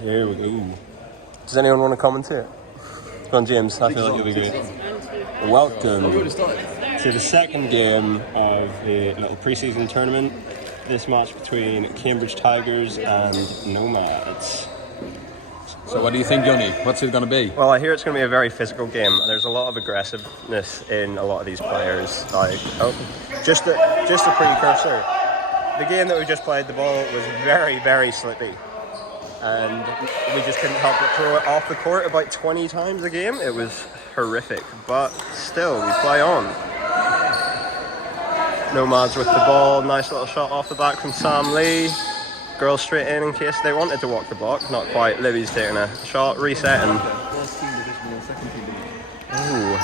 Here we go. Does anyone want to commentate? Go on, James. I feel like you'll be great. Welcome to the second game of the little preseason tournament. This match between Cambridge Tigers and Nomads. So what do you think, Johnny? What's it going to be? Well, I hear it's going to be a very physical game. There's a lot of aggressiveness in a lot of these players. Like, just a precursor. The game that we just played, the ball was very, very slippy. And we just couldn't help but throw it off the court about 20 times a game. It was horrific, but still, we play on. Nomads with the ball, nice little shot off the back from Sam Lee. Girls straight in case they wanted to walk the block. Not quite. Libby's taking a shot, resetting. Ooh,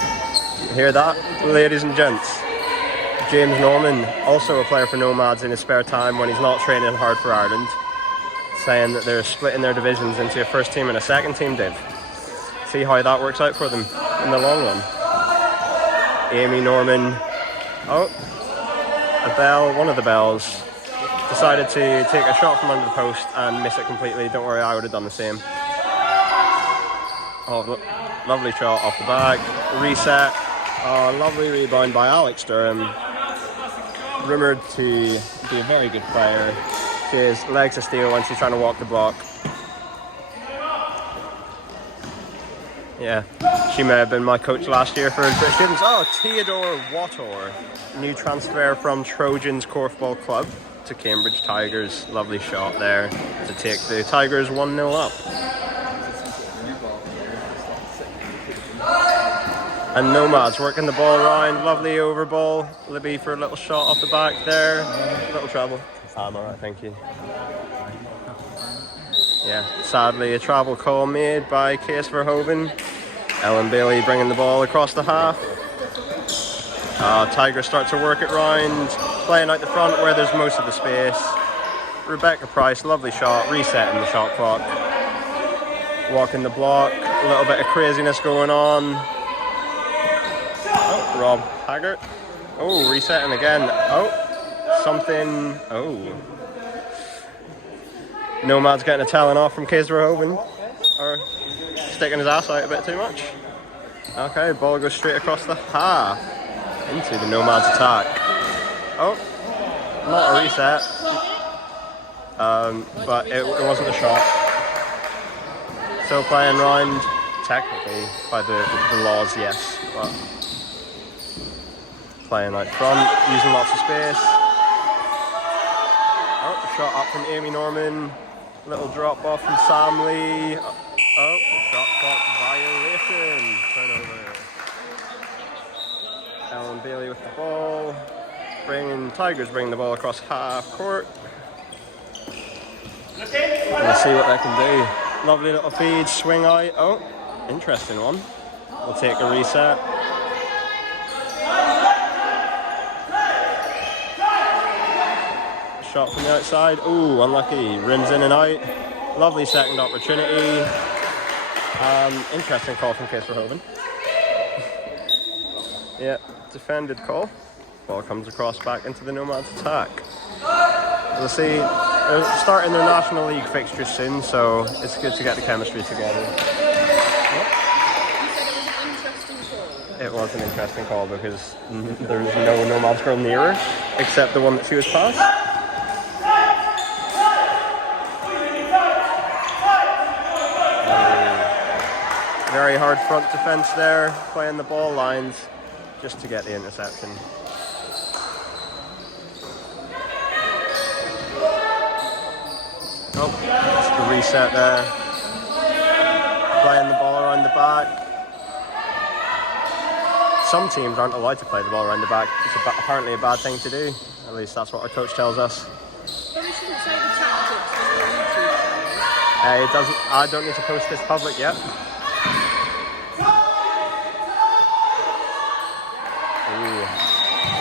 hear that, ladies and gents? James Norman, also a player for Nomads in his spare time when he's not training hard for Ireland, saying that they're splitting their divisions into a first team and a second team div. See how that works out for them in the long run. Amy Norman, a bell, one of the bells, decided to take a shot from under the post and miss it completely. Don't worry, I would have done the same. Oh, lovely shot off the back, reset. Oh, lovely rebound by Alex Durham. Rumoured to be a very good player. She has legs of steel when she's trying to walk the block. Yeah, she may have been my coach last year for British students. Oh, Theodore Wator, new transfer from Trojans Korfball Club to Cambridge Tigers. Lovely shot there to take the Tigers 1-0 up. And Nomads working the ball around. Lovely over ball. Libby for a little shot off the back there. Little travel. I'm alright, thank you. Yeah, sadly a travel call made by Case Verhoeven. Ellen Bailey bringing the ball across the half. Tigers start to work it round, playing out the front where there's most of the space. Rebecca Price, lovely shot, resetting the shot clock. Walking the block, a little bit of craziness going on. Oh, Rob Haggart. Oh, resetting again. Nomad's getting a talent off from Case Verhoeven. Or sticking his ass out a bit too much. Okay, ball goes straight across the half. Into the Nomads attack. Oh, not a reset. But it wasn't a shot. Still playing round, technically, by the laws, yes. But playing out front, using lots of space. Oh, shot up from Amy Norman. Little drop off from Sam Lee. Oh, shot clock violation. Turnover. Ellen Bailey with the ball. Tigers bring the ball across half court. Let's see what they can do. Lovely little feed, swing out. Oh, interesting one. We'll take a reset. Shot from the outside. Ooh, unlucky. Rims in and out. Lovely second opportunity. Interesting call from Case Verhoeven. Yeah, defended call. Ball comes across back into the Nomads attack. We'll see. They're starting their National League fixtures soon, so it's good to get the chemistry together. Yep. It was an interesting call because there was no Nomads girl near her, except the one that she was past. Very hard front defense there, playing the ball lines just to get the interception. Oh, just a reset there. Playing the ball around the back. Some teams aren't allowed to play the ball around the back. It's apparently a bad thing to do. At least that's what our coach tells us. But we shouldn't say the tactics when we're on YouTube. It doesn't. I don't need to post this public yet. Ooh.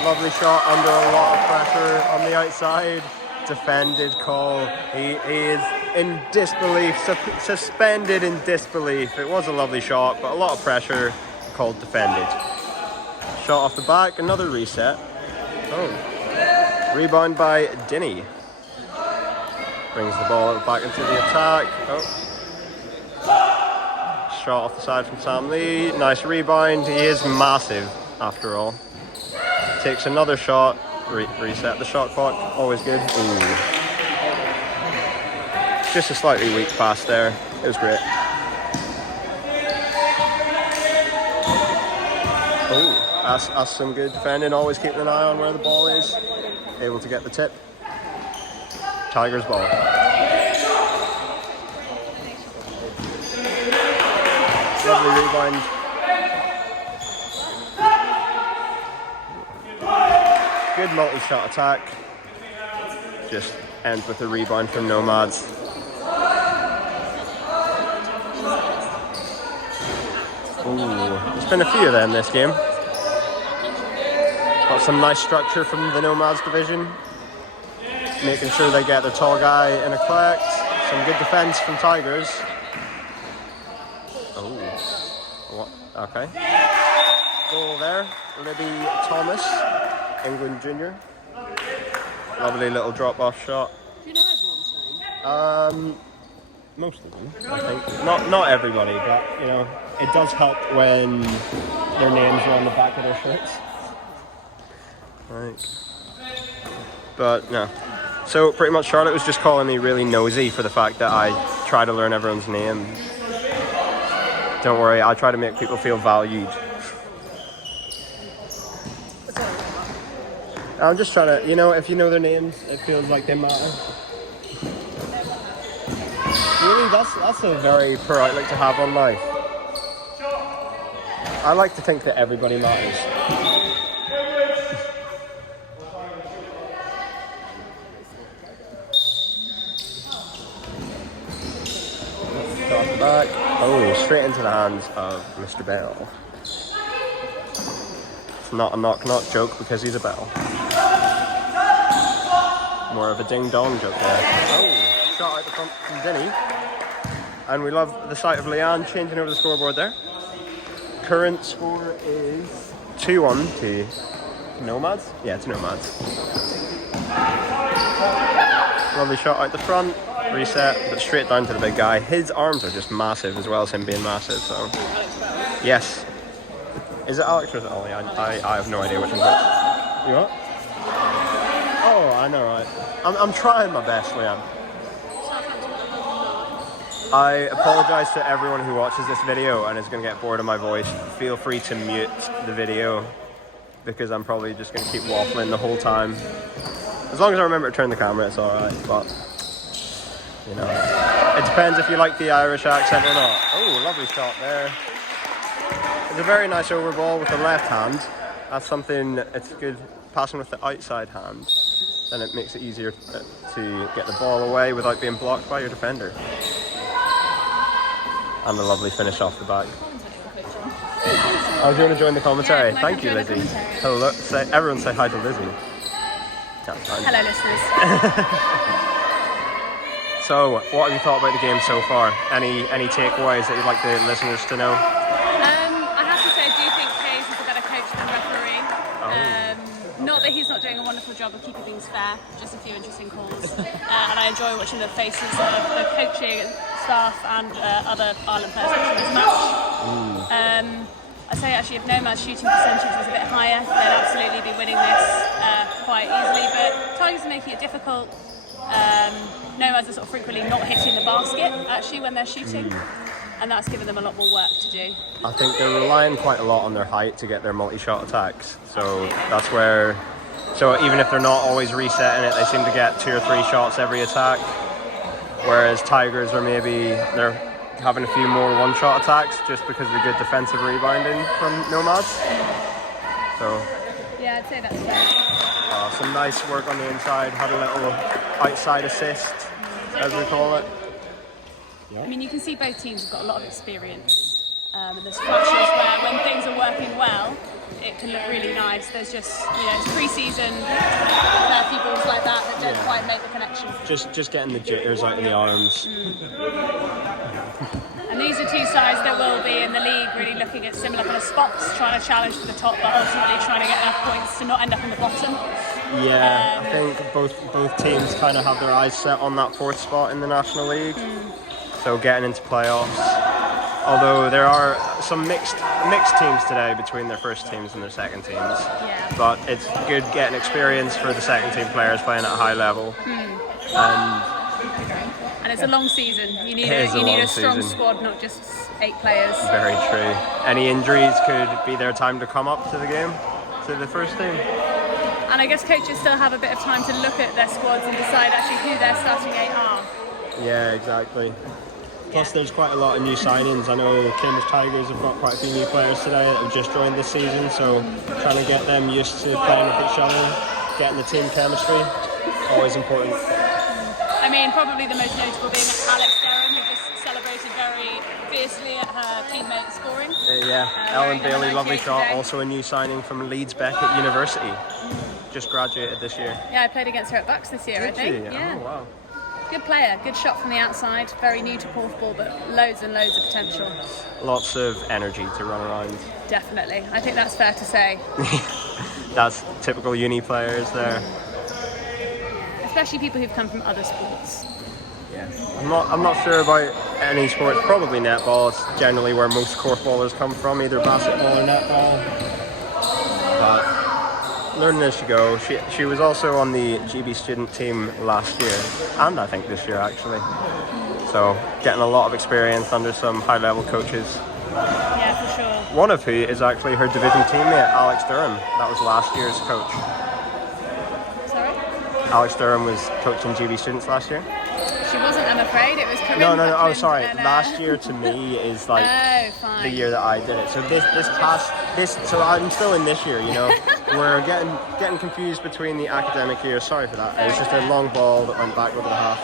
Lovely shot under a lot of pressure on the outside. Defended call. He is in disbelief, suspended in disbelief. It was a lovely shot, but a lot of pressure. Called defended. Shot off the back, another reset. Oh. Rebound by Dinny. Brings the ball back into the attack. Oh. shot off the side from Sam Lee. Nice rebound. He is massive after all. Takes another shot. Reset the shot clock. Always good. Ooh. Just a slightly weak pass there. It was great. Oh, that's some good defending. Always keeping an eye on where the ball is. Able to get the tip. Tigers ball. Lovely rebound. Good multi-shot attack. Just ends with a rebound from Nomads. Ooh, there's been a few of them this game. Got some nice structure from the Nomads division. Making sure they get their tall guy in a collect. Some good defense from Tigers. Oh, what? Okay. Goal there. Libby Thomas, England junior. Lovely little drop-off shot. Do you know everyone's name? Most of them, I think. Not everybody, but you know, it does help when their names are on the back of their shirts. Right. But no. So pretty much Charlotte was just calling me really nosy for the fact that I try to learn everyone's name. Don't worry, I try to make people feel valued. I'm just trying to, you know, if you know their names, it feels like they matter. Really, that's a very poor outlook to have on life. I like to think that everybody matters. Off the back. Oh, straight into the hands of Mr. Bell. It's not a knock-knock joke because he's a bell. More of a ding-dong joke there. Oh, shot out the front from Denny. And we love the sight of Leanne changing over the scoreboard there. Current score is 2-1 to Nomads. Yeah, it's Nomads. Lovely shot out the front. Reset, but straight down to the big guy. His arms are just massive as well as him being massive, so... Yes. Is it Alex or is it Ollie? I have no idea which one's which. You what? Oh, I know, right. I'm trying my best, Leanne. I apologise to everyone who watches this video and is going to get bored of my voice. Feel free to mute the video because I'm probably just going to keep waffling the whole time. As long as I remember to turn the camera, it's alright, but... You know, it depends if you like the Irish accent or not. Oh, lovely shot there. It's a very nice over ball with the left hand. That's something, it's good passing with the outside hand. Then it makes it easier to get the ball away without being blocked by your defender. And a lovely finish off the back. Oh, do you want to join the commentary? Yeah, thank you, Lizzie. Hello, everyone say hi to Lizzie. Hello, listeners. So, what have you thought about the game so far? Any takeaways that you'd like the listeners to know? I have to say, I do think Hayes is a better coach than referee. Not that he's not doing a wonderful job of keeping things fair, just a few interesting calls. And I enjoy watching the faces of the coaching staff and other Ireland players watching this match. I say actually, if Nomad's shooting percentage was a bit higher, they'd absolutely be winning this quite easily. But Tigers are making it difficult. Nomads are sort of frequently not hitting the basket actually when they're shooting, and that's given them a lot more work to do. I think they're relying quite a lot on their height to get their multi-shot attacks, so that's where, so even if they're not always resetting it, they seem to get 2 or 3 shots every attack, whereas Tigers are they're having a few more one-shot attacks just because of the good defensive rebounding from Nomads. So yeah, I'd say that's fair. Some nice work on the inside, had a little outside assist, as we call it. I mean, you can see both teams have got a lot of experience, and there's flashes where when things are working well, it can look really nice. There's just, you know, it's preseason, a few balls like that don't quite make the connection. Just getting the jitters out in the arms. And these are two sides that will be in the league really looking at similar kind of spots, trying to challenge for the top, but ultimately trying to get enough points to not end up in the bottom. Yeah, I think both teams kind of have their eyes set on that 4th spot in the National League. So getting into playoffs, Although there are some mixed teams today between their first teams and their second teams. Yeah. But it's good getting experience for the second team players playing at a high level. And it's a long season. You need a strong squad, not just 8 players. Very true. Any injuries could be their time to come up to the game, to the first team. And I guess coaches still have a bit of time to look at their squads and decide actually who their starting 8 are. Yeah, exactly. Plus, there's quite a lot of new signings. I know Cambridge Tigers have got quite a few new players today that have just joined this season, so trying to get them used to playing with each other, getting the team chemistry, always important. I mean, probably the most notable being Alex Derham, who just celebrated very fiercely at her teammate scoring. Ellen Bailey, lovely shot. Today. Also a new signing from Leeds Beckett University. Just graduated this year. Yeah, I played against her at Bucks this year, Did I think. you? Yeah. Oh, wow. Good player, good shot from the outside, very new to Porthball, but loads and loads of potential. Lots of energy to run around. Definitely, I think that's fair to say. That's typical uni players there. Especially people who've come from other sports. Yeah. I'm not sure about any sports. Probably netball. It's generally where most korfballers come from, either basketball or netball. But learning as you go. She was also on the GB student team last year, and I think this year actually. So getting a lot of experience under some high-level coaches. Yeah, for sure. One of who is actually her division teammate, Alex Durham. That was last year's coach. Sorry? Alex Durham was coaching GB students last year. She wasn't, I'm afraid. It was Corinne. No. Oh, Buckland sorry. and, Last year to me is like fine. the year that I did it. So so I'm still in this year. You know, we're getting confused between the academic years. Sorry for that. It was just a long ball that went backward and a half.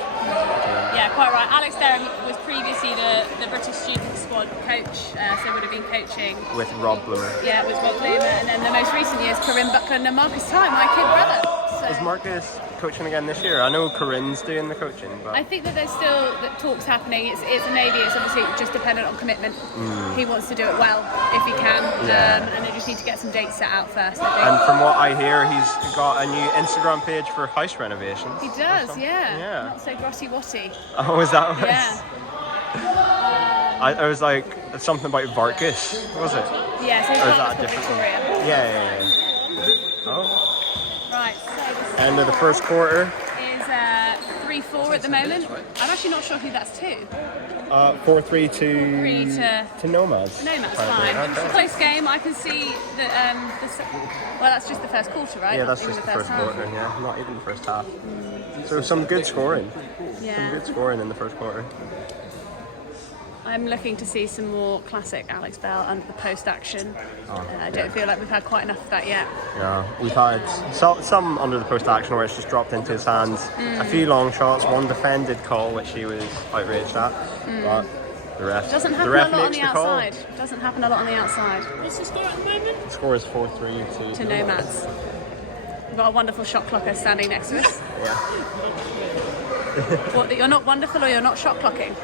Yeah, quite right. Alex Derham was previously the British student squad coach, so would have been coaching With Rob Bloomer. Yeah, with Rob Bloomer, and then the most recent years, Corinne Buckland and Marcus Ty, my kid brother. So Is Marcus coaching again this year? I know Corinne's doing the coaching, but I think that there's still talks happening. It's a Navy. It's obviously just dependent on commitment. He wants to do it well if he can, and they just need to get some dates set out first, I think. and from what I hear, he's got a new Instagram page for house renovations. He does, yeah. Yeah. Not so grotty-watty. Oh, is that what? Yeah. I was like something about Vargas, was it? Yeah, so he's Or is got that a this different one? Victoria. Yeah. Oh. Right, so the End of the first quarter. is 3-4 at the moment. I'm actually not sure who that's to. 4-3 Three to Nomads. Nomads, apparently. fine. It's a Okay. close game. I can see that. Well, that's just the first quarter, right? Yeah, Not that's even just the first half. quarter. Yeah, not even the first half. So some good scoring. Some Yeah. good scoring in the first quarter. I'm looking to see some more classic Alex Bell under the post action. I don't feel like we've had quite enough of that yet. Yeah, we've had some under the post action where it's just dropped into his hands. A few long shots, one defended call which he was outraged at, but the ref. Doesn't the happen ref a lot on makes the the call. outside. Doesn't happen a lot on the outside. What's the score at the moment? The score is 4-3 To Nomads. We've got a wonderful shot clocker standing next to us. Yeah. What, that you're not wonderful or you're not shot clocking?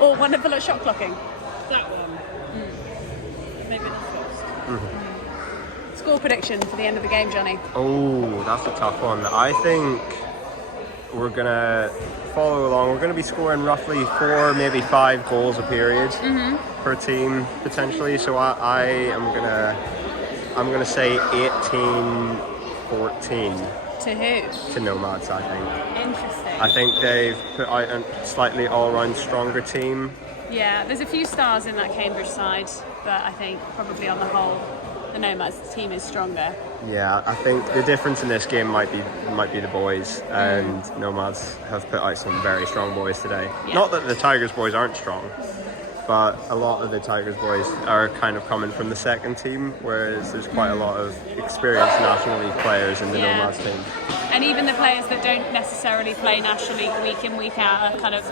Or wonderful at shot clocking? That one. Maybe not first. Score prediction for the end of the game, Johnny. Oh, that's a tough one. I think we're gonna follow along. We're gonna be scoring roughly 4, maybe 5 goals a period per team potentially. So I'm gonna say 18-14 To who? to Nomads. I think. Interesting. I think they've put out a slightly all-round stronger team. Yeah, there's a few stars in that Cambridge side, but I think probably on the whole, the Nomads team is stronger. Yeah, I think the difference in this game might be the boys, and Nomads have put out some very strong boys today. Yeah. Not that the Tigers boys aren't strong, but a lot of the Tigers boys are kind of coming from the second team, whereas there's quite a lot of experienced National League players in the Yeah. Nomads team. And even the players that don't necessarily play National League week in, week out are kind of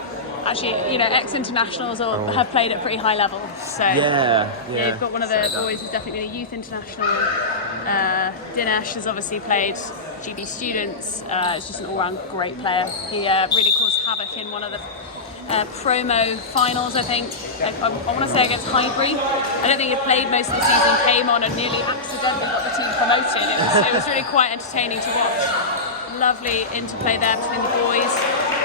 actually, ex-internationals or have played at pretty high level. So Yeah. you've got one of the boys who's definitely been a youth international. Dinesh has obviously played GB students. He's just an all-round great player. He really caused havoc in one of the promo finals, I think. I want to say against Highbury. I don't think he played most of the season, came on and nearly accidentally got the team promoted. It was really quite entertaining to watch. Lovely interplay there between the boys.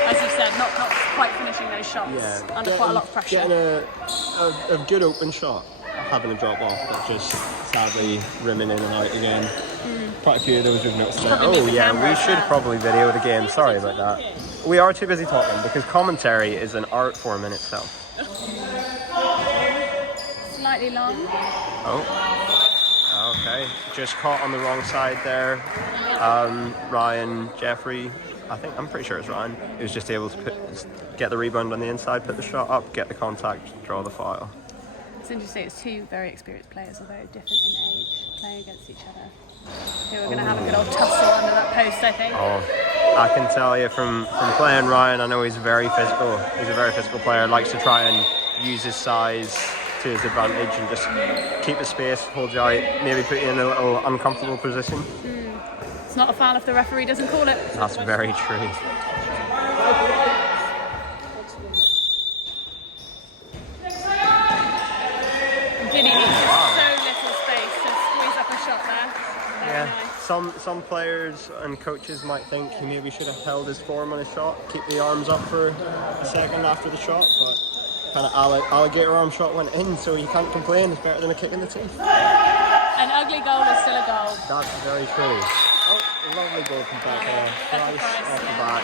As you said, but not quite finishing those shots under quite a lot of pressure. Getting a good open shot, having a drop off, but just sadly rimming in and out again. Quite a few of those we've noticed there. Oh yeah, we should probably video the game. Sorry about that. We are too busy talking because commentary is an art form in itself. Slightly long. Oh, okay. Just caught on the wrong side there. Ryan, Jeffrey, I'm pretty sure it's Ryan, he was just able to get the rebound on the inside, put the shot up, get the contact, draw the foul. It's interesting, it's two very experienced players, although different in age, playing against each other. Who are going to have a good old tussle under that post, I think. Oh, I can tell you from playing Ryan, I know he's very physical. He's a very physical player, likes to try and use his size to his advantage and just keep the space, hold you out, maybe put you in a little uncomfortable position. It's not a foul if the referee doesn't call it. That's very true. Ginny needs so little space to squeeze up a shot there. Very nice. Some players and coaches might think he maybe should have held his form on his shot, keep the arms up for a second after the shot, but kind of alligator arm shot went in, so you can't complain. It's better than a kick in the teeth. An ugly goal is still a goal. That's very true. Oh, lovely goal from back there. Price off the back.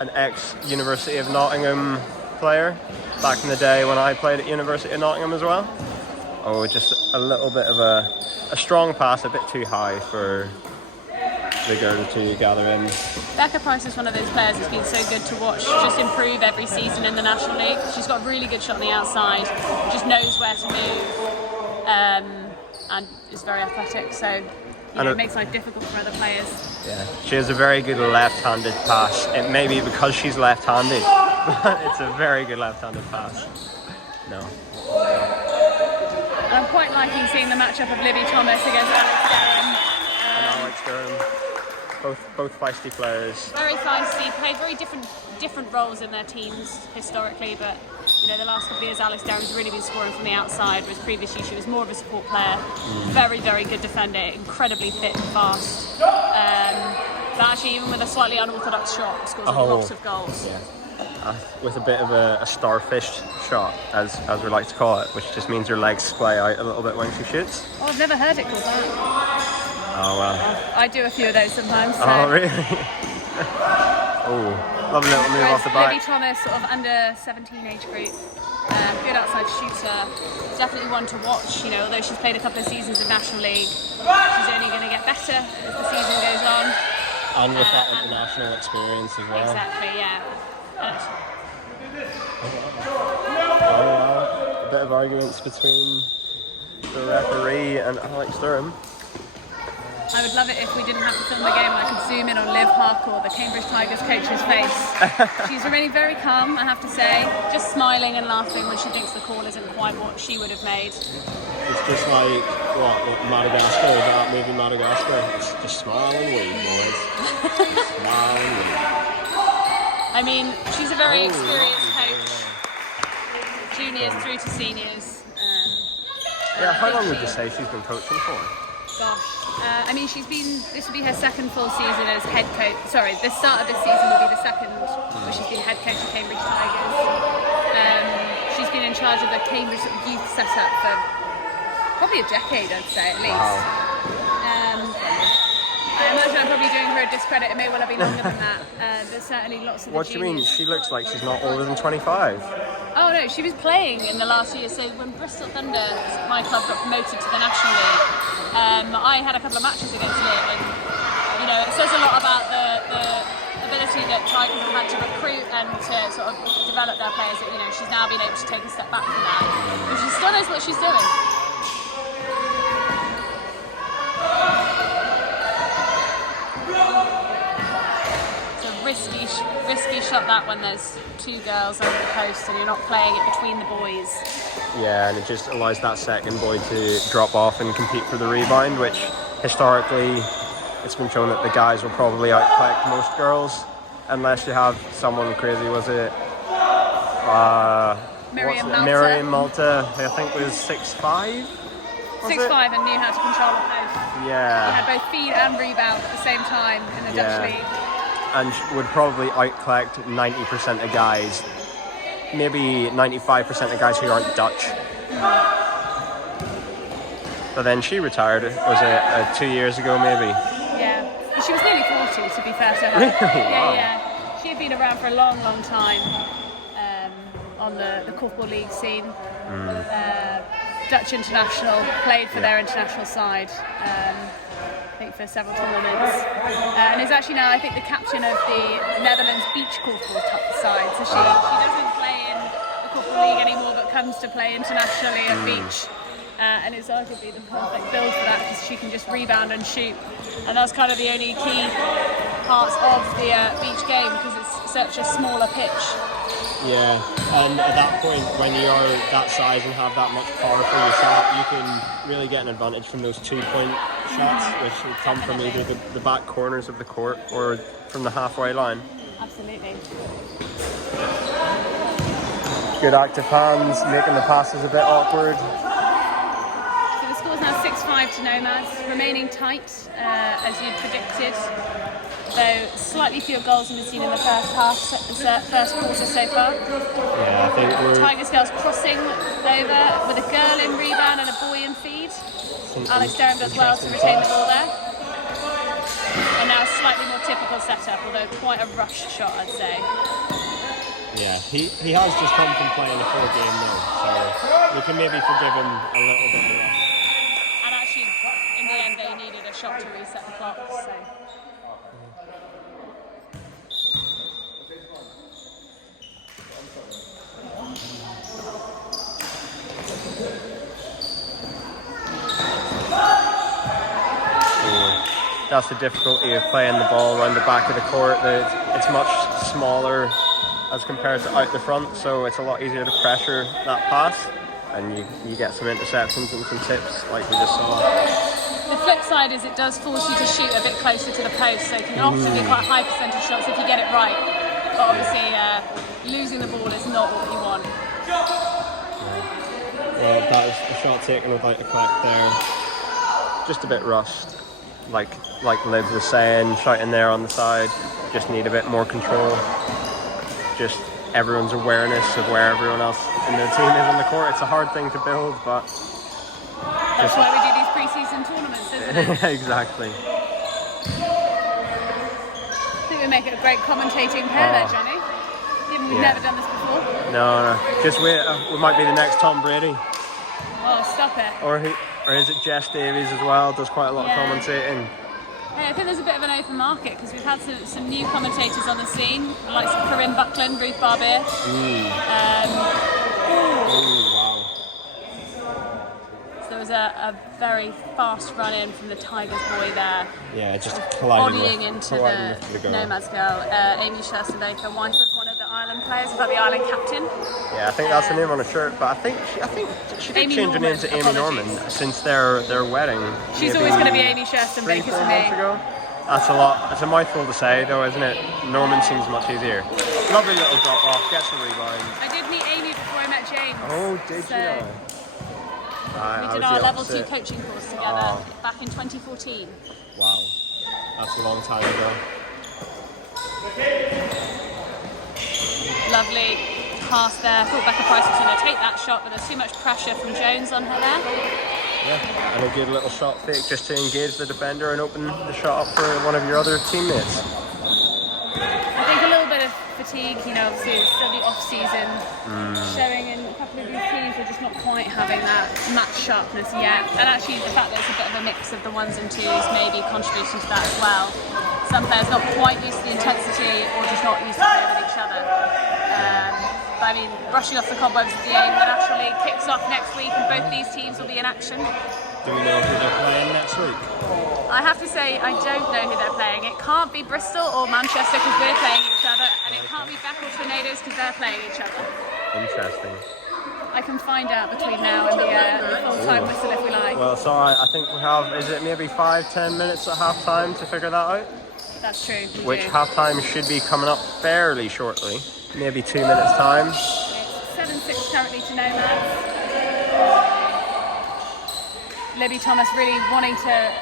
An ex-University of Nottingham player back in the day when I played at University of Nottingham as well. Oh, just a little bit of a strong pass, a bit too high for the girl to gather in. Becca Price is one of those players that's been so good to watch, just improve every season in the National League. She's got a really good shot on the outside, just knows where to move, and is very athletic, so it makes life difficult for other players. Yeah, she has a very good left-handed pass. It may be because she's left-handed, but it's a very good left-handed pass. No. And I'm quite liking seeing the matchup of Libby Thomas against Alex Durham. And Alex Durham. Both feisty players. Very feisty, played very different roles in their teams historically, but the last couple of years Alex Durham's really been scoring from the outside, whereas previously she was more of a support player. Very, very good defender, incredibly fit and fast. But actually, even with a slightly unorthodox shot, scores a lot of goals. Yeah. With a bit of a starfish shot, as we like to call it, which just means her legs splay out a little bit when she shoots. Oh, I've never heard it called that. Oh, well. I do a few of those sometimes. So. Oh, really? Oh, lovely little move off the back. Libby Thomas, sort of under 17 age group, good outside shooter, definitely one to watch. Although she's played a couple of seasons of National League, she's only going to get better as the season goes on. And with that international experience as well. Exactly, yeah. A bit of arguments between the referee and Alex Durham. I would love it if we didn't have to film the game and I could zoom in on Liv Harcourt, the Cambridge Tigers coach's face. She's remaining very calm, I have to say, just smiling and laughing when she thinks the call isn't quite what she would have made. It's just like, what Madagascar, that movie Madagascar. It's just smile and wave, boys. Smile and wave. I mean, she's a very experienced coach, juniors through to seniors. How long would you say she's been coaching for? Gosh. This will be her second full season as head coach. Sorry, the start of this season will be the second where she's been head coach of Cambridge Tigers. She's been in charge of the Cambridge youth setup for probably a decade, I'd say, at least. Wow. I imagine I'm probably doing her a discredit. It may well have been longer than that. There's certainly lots of the What do you mean? She looks like she's not older than 25. Oh no, she was playing in the last year. So when Bristol Thunder, my club, got promoted to the National League, I had a couple of matches against Liv, and it says a lot about the ability that Tigers have had to recruit and to sort of develop their players. That she's now been able to take a step back from that, but she still knows what she's doing. Risky shot that when there's two girls over the post and you're not playing it between the boys. Yeah, and it just allows that second boy to drop off and compete for the rebound, which historically it's been shown that the guys will probably outclack most girls unless you have someone crazy. Was it Miriam Malta, who I think was 6'5"? 6'5" and knew how to control a post. Yeah. He had both feed and rebound at the same time in the Dutch League. and would probably out-collect 90% of guys, maybe 95% of guys who aren't Dutch. But then she retired, was it 2 years ago maybe? Yeah, she was nearly 40 to be fair to her. Really? Yeah, Wow. yeah. She had been around for a long, long time on the Korfball League scene. Dutch international, played for their international side, I think for several tournaments. And is actually now, I think, the captain of the Netherlands beach korfball side. So she doesn't play in the Korfball League anymore, but comes to play internationally at beach. And it's arguably the perfect build for that because she can just rebound and shoot. And that's kind of the only key parts of the beach game because it's such a smaller pitch. Yeah, and at that point, when you are that size and have that much power for your shot, you can really get an advantage from those 2-point shots, which will come from either the back corners of the court or from the halfway line. Absolutely. Good active hands, making the passes a bit awkward. So the score's now 6-5 to Nomads, remaining tight as you predicted. Though slightly fewer goals than we've seen in the first quarter so far. Yeah, I think we're... Tigers girls crossing over with a girl in rebound and a boy in feed. Alex Derham does well to retain the ball there. And now a slightly more typical setup, although quite a rushed shot, I'd say. Yeah, he has just come from playing a full game though, so we can maybe forgive him a little bit more. And actually, in the end, they needed a shot to reset the clock, so... That's the difficulty of playing the ball around the back of the court. It's much smaller as compared to out the front, so it's a lot easier to pressure that pass, and you get some interceptions and some tips like we just saw. The flip side is it does force you to shoot a bit closer to the post, so it can often be quite high percentage shots if you get it right. But obviously, losing the ball is not what you want. Well, that was a shot taken without a collect there. Just a bit rushed. Like Liv was saying, shouting there on the side, just need a bit more control. Just everyone's awareness of where everyone else in the team is on the court. It's a hard thing to build, but... That's why we do these pre-season tournaments, isn't it? Exactly. I think we make it a great commentating pair there, Johnny. We've never done this before. No. Just wait, we might be the next Tom Brady. Oh, stop it. Or is it Jess Davies as well? Does quite a lot of commentating. Hey, I think there's a bit of an open market because we've had some new commentators on the scene, like Corinne Buckland, Ruth Barbier. Wow. So there was a very fast run in from the Tigers boy there. Yeah, just colliding into with the Nomads girl, Amy Scherstenbaker, wife of one of the Ireland players, about the Ireland captain. Yeah, I think that's the name on her shirt, but I think she did change her name to Amy Norman since their wedding. She's always going to be Amy Scherstenbaker to me. Ago. That's a lot. It's a mouthful to say, though, isn't it? Norman seems much easier. Lovely little drop off, gets the rebound. I did meet Amy before I met James. Oh, did you? We did our level 2 coaching course together back in 2014. Wow, that's a long time ago. Lovely pass there. Thought Becca Price was going to take that shot, but there's too much pressure from Jones on her there. Yeah, and a good little shot fake just to engage the defender and open the shot up for one of your other teammates. I think a little bit of fatigue, obviously it's still the off-season, showing in a couple of these teams are just not quite having that match sharpness yet. And actually the fact that it's a bit of a mix of the 1s and 2s may be contributing to that as well. Some players not quite used to the intensity or just not used to playing with each other. But I mean, brushing off the cobwebs of the aim, the National League kicks off next week and both these teams will be in action. Do we know who they're playing next week? I have to say, I don't know who they're playing. It can't be Bristol or Manchester because we're playing each other, and it can't be Beck or Tornadoes because they're playing each other. Interesting. I can find out between now and the full-time whistle if we like. Well, so I think we have, is it maybe 5-10 minutes at half-time to figure that out? That's true. Which half-time should be coming up fairly shortly. Maybe 2 minutes time. It's 7-6 currently to Nomads. Libby Thomas really wanting to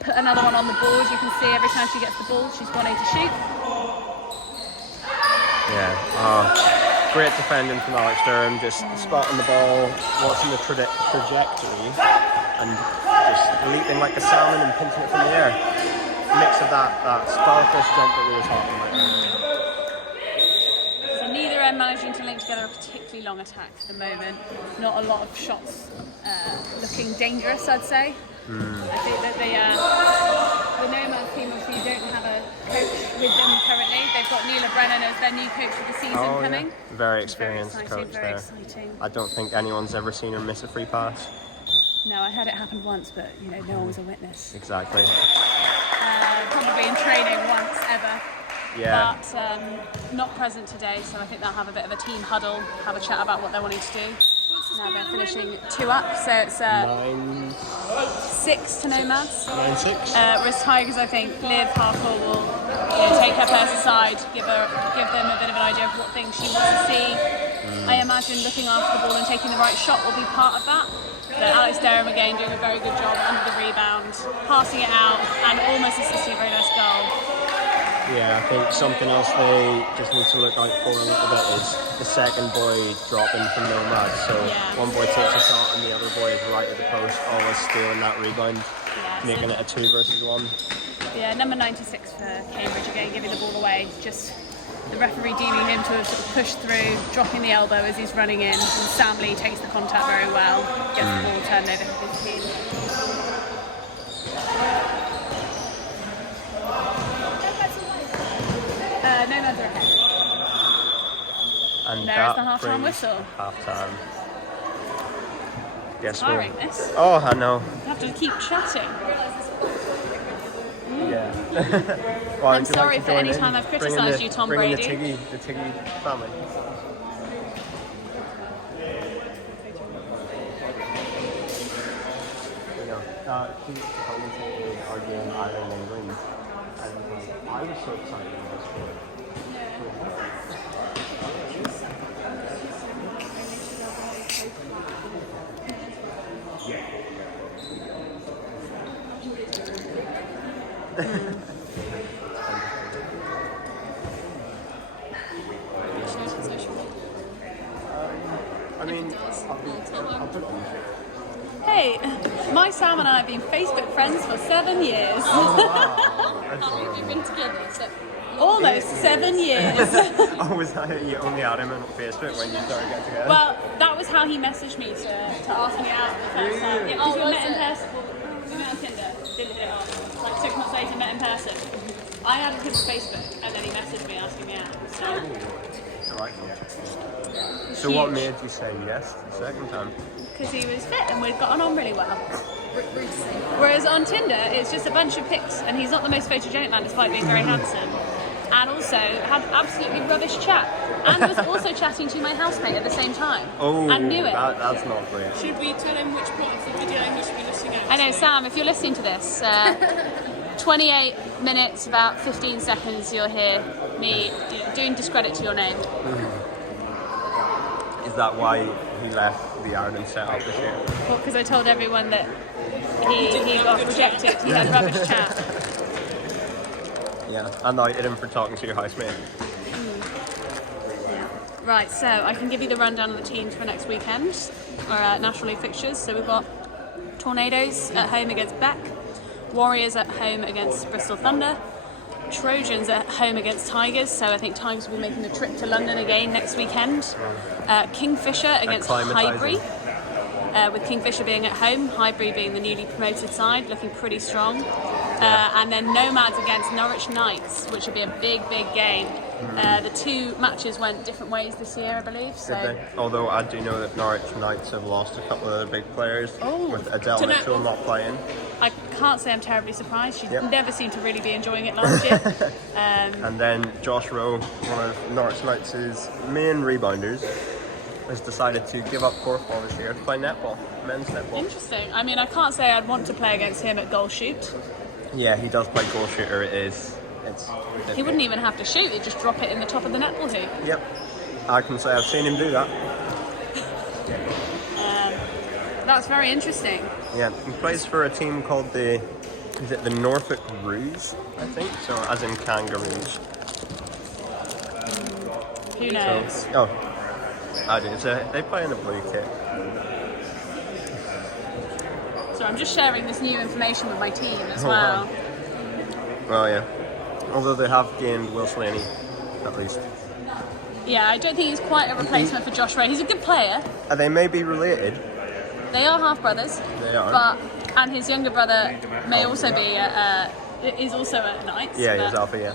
put another one on the board. You can see every time she gets the ball, she's wanting to shoot. Yeah. Great defending from Alex Durham, just spotting the ball, watching the trajectory, and just leaping like a salmon and pinching it from the air. Mix of that sparkle jump that we were talking about earlier. So neither end managing to link together a particularly long attack at the moment. Not a lot of shots looking dangerous, I'd say. I think that the Nomads team obviously don't have a coach with them currently. They've got Neil Brennan as their new coach for the season coming. Yeah. Very experienced coach very there. Exciting. I don't think anyone's ever seen him miss a free pass. No, I heard it happened once, but no one was a witness. Exactly. Probably in training once ever. Yeah. But not present today, so I think they'll have a bit of a team huddle, have a chat about what they're wanting to do. Now they're finishing 2 up, so it's 6 to Nomads. 9-6. Whereas Tigers, I think, Liv Harcourt will take her purse aside, give them a bit of an idea of what things she wants to see. I imagine looking after the ball and taking the right shot will be part of that. But Alex Durham again doing a very good job under the rebound, passing it out, and almost assisting a very nice goal. Yeah, I think something else they just need to look out for a little bit is the second boy dropping from Nomads. So one boy takes a shot and the other boy is right at the post, always stealing that rebound, making it a 2 versus 1. Yeah, number 96 for Cambridge again, giving the ball away. Just the referee deeming him to have sort of pushed through, dropping the elbow as he's running in. And Sam Lee takes the contact very well, gets the ball turned over to his team. Nomads are ahead. And there's the half-time whistle. Half-time. Yes, Tiring, this. Oh, I know. You have to keep chatting. Yeah. Well, I'm sorry for any time I've criticised you, Tom Brady. The Tiggy family. She commentated our game Ireland England, and I was so excited about this game. I mean, I'll put it on. Hey, my Sam and I have been Facebook friends for 7 years. Oh, wow. How long have you been together? Almost 7 years. Oh, was that you only had him on Facebook when you started getting together? Well, that was how he messaged me to ask me out the first time. Yeah, we met in person. We met on Tinder, didn't hit it off. Like 6 months later, met in person. I added him to Facebook, and then he messaged me asking me out. So what made you say yes the second time? Because he was fit and we'd gotten on really well. Whereas on Tinder, it's just a bunch of pics, and he's not the most photogenic man despite being very handsome. And also had absolutely rubbish chat. And was also chatting to my housemate at the same time. Oh, and knew it. That's not great. Should we tell him which part of the video he should be listening at? I know, Sam, if you're listening to this, 28 minutes, about 15 seconds, you'll hear me doing discredit to your name. Is that why he left the Ireland setup this year? Well, because I told everyone that he got rejected. He had rubbish chat. Yeah, and I hit him for talking to your housemate. Right, so I can give you the rundown of the teams for next weekend, our National League fixtures. So we've got Tornadoes at home against Beck, Warriors at home against Bristol Thunder, Trojans at home against Tigers, so I think Tigers will be making a trip to London again next weekend. Kingfisher against Highbury, with Kingfisher being at home, Highbury being the newly promoted side, looking pretty strong. And then Nomads against Norwich Knights, which will be a big, big game. The 2 matches went different ways this year, I believe. So. Although I do know that Norwich Knights have lost a couple of their big players, with Adele Mitchell not playing. I can't say I'm terribly surprised. She never seemed to really be enjoying it last year. And then Josh Rowe, one of Norwich Knights' main rebounders, has decided to give up korfball this year to play netball, men's netball. Interesting. I mean, I can't say I'd want to play against him at goal shoot. Yeah, he does play goal shooter. He wouldn't even have to shoot, he'd just drop it in the top of the netball hoop. Yep, I can say I've seen him do that. That's very interesting. Yeah, he plays for a team called the Norfolk Roos, I think, so as in kangaroos. Who knows? Oh, I do. So they play in the blue kit. So I'm just sharing this new information with my team as well. Well, yeah. Although they have gained Will Slaney, at least. Yeah, I don't think he's quite a replacement for Josh Ray. He's a good player. They may be related. They are half brothers. They are. And his younger brother may also be is also at Knights. Yeah, he's Alfie. Yeah.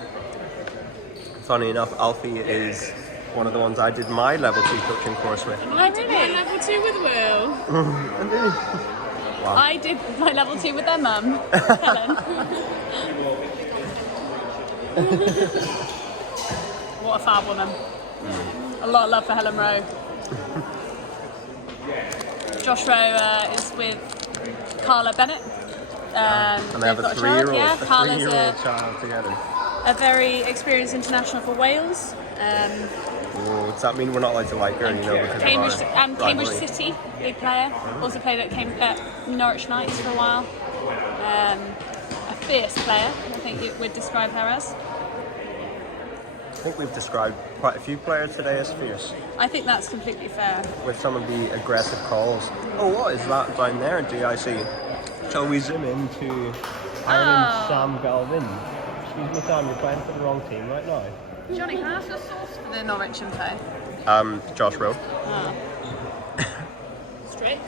Funny enough, Alfie is one of the ones I did my level 2 coaching course with. I did my level 2 with Will. Wow. I did my level 2 with their mum, Helen. What a fab woman. A lot of love for Helen Rowe. Josh Rowe is with Carla Bennett. And they have a 3-year-old, yeah, Carla's child together. a very experienced international for Wales. Does that mean we're not allowed to like her, because Cambridge of our and Cambridge rivalry? City, big player. Also played at Norwich Knights for a while. A fierce player, I think we'd describe her as. I think we've described quite a few players today as fierce, I think that's completely fair. with some of the aggressive calls. Oh, what is that down there, DIC? Shall we zoom into Ireland's Sam Galvin? Excuse me, Sam, you're playing for the wrong team right now. Johnny, can I ask your source for the Norwich info? Josh Rowe. Straight.